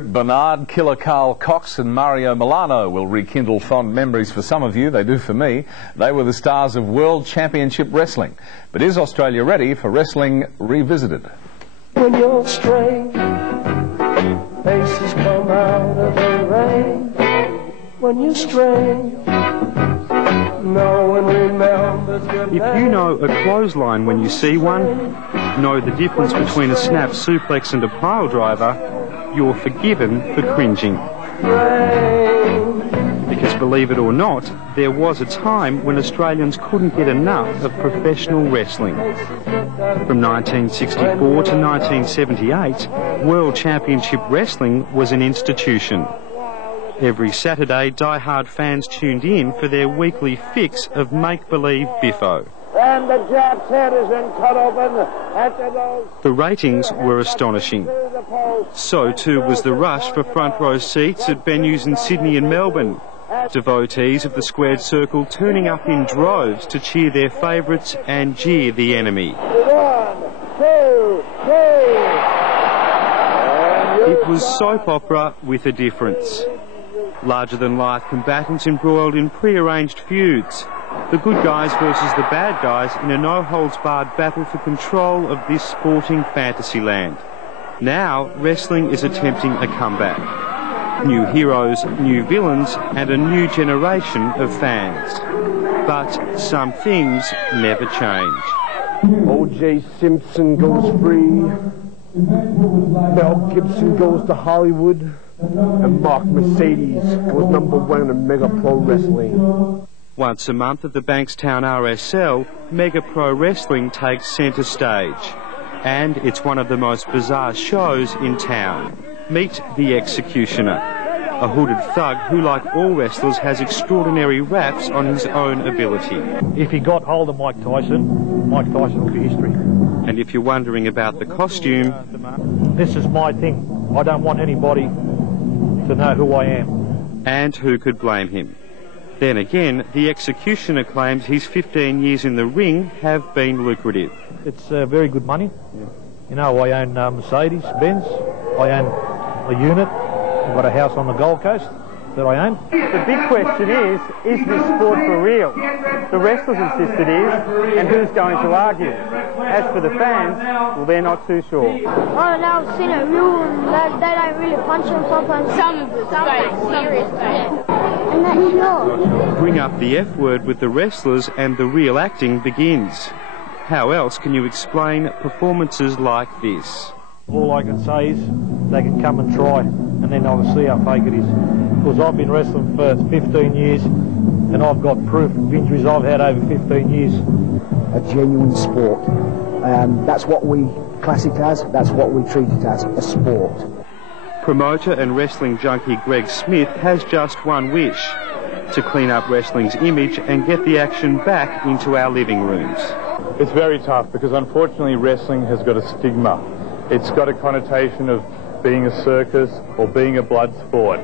Brute Bernard, Killer Carl Cox and Mario Milano will rekindle fond memories for some of you. They do for me. They were the stars of World Championship Wrestling. But is Australia ready for Wrestling Revisited? When you're straight, faces come out of the rain. When you're straight, no one remembers your name. If you know a clothesline when you see one, know the difference between a snap suplex and a pile driver, you're forgiven for cringing. Because believe it or not, there was a time when Australians couldn't get enough of professional wrestling. From 1964 to 1978, World Championship Wrestling was an institution. Every Saturday, die-hard fans tuned in for their weekly fix of make-believe biffo. And the Jap's head is then cut open. The ratings were astonishing. So too was the rush for front row seats at venues in Sydney and Melbourne. Devotees of the squared circle turning up in droves to cheer their favourites and jeer the enemy. 1, 2, 3. It was soap opera with a difference. Larger-than-life combatants embroiled in pre-arranged feuds. The good guys versus the bad guys in a no-holds-barred battle for control of this sporting fantasy land. Now, wrestling is attempting a comeback. New heroes, new villains, and a new generation of fans. But some things never change. O.J. Simpson goes free. Mel Gibson goes to Hollywood. And Mark Mercedes goes #1 in Mega Pro Wrestling. Once a month at the Bankstown RSL, Mega Pro Wrestling takes centre stage. And it's one of the most bizarre shows in town. Meet the Executioner, a hooded thug who, like all wrestlers, has extraordinary raps on his own ability. If he got hold of Mike Tyson would be history. And if you're wondering about the costume, this is my thing. I don't want anybody to know who I am. And who could blame him? Then again, the Executioner claims his 15 years in the ring have been lucrative. It's very good money. Yeah. You know, I own Mercedes-Benz. I own a unit. I've got a house on the Gold Coast that I own. The big question is this sport for real? The wrestlers insist it is, and who's going to argue? As for the fans, well, they're not too sure. Oh, now I've seen it real, and they don't really punch them sometimes. Some of the serious pain. And that's sure. Bring up the F word with the wrestlers and the real acting begins. How else can you explain performances like this? All I can say is they can come and try, and then they'll see how fake it is. Because I've been wrestling for 15 years, and I've got proof of injuries I've had over 15 years. A genuine sport. That's what we class it as, that's what we treat it as, a sport. Promoter and wrestling junkie Greg Smith has just one wish: to clean up wrestling's image and get the action back into our living rooms. It's very tough because unfortunately wrestling has got a stigma. It's got a connotation of being a circus or being a blood sport.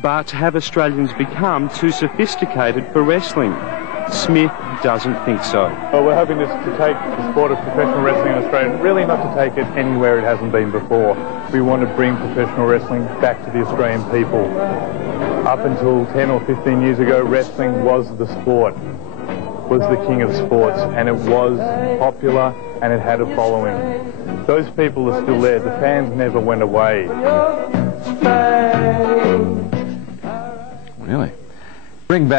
But have Australians become too sophisticated for wrestling? Smith doesn't think so. Well, we're hoping to take the sport of professional wrestling in Australia, really not to take it anywhere it hasn't been before. We want to bring professional wrestling back to the Australian people. Up until 10 or 15 years ago, wrestling was the sport, was the king of sports, and it was popular and it had a following. Those people are still there. The fans never went away. Really? Bring back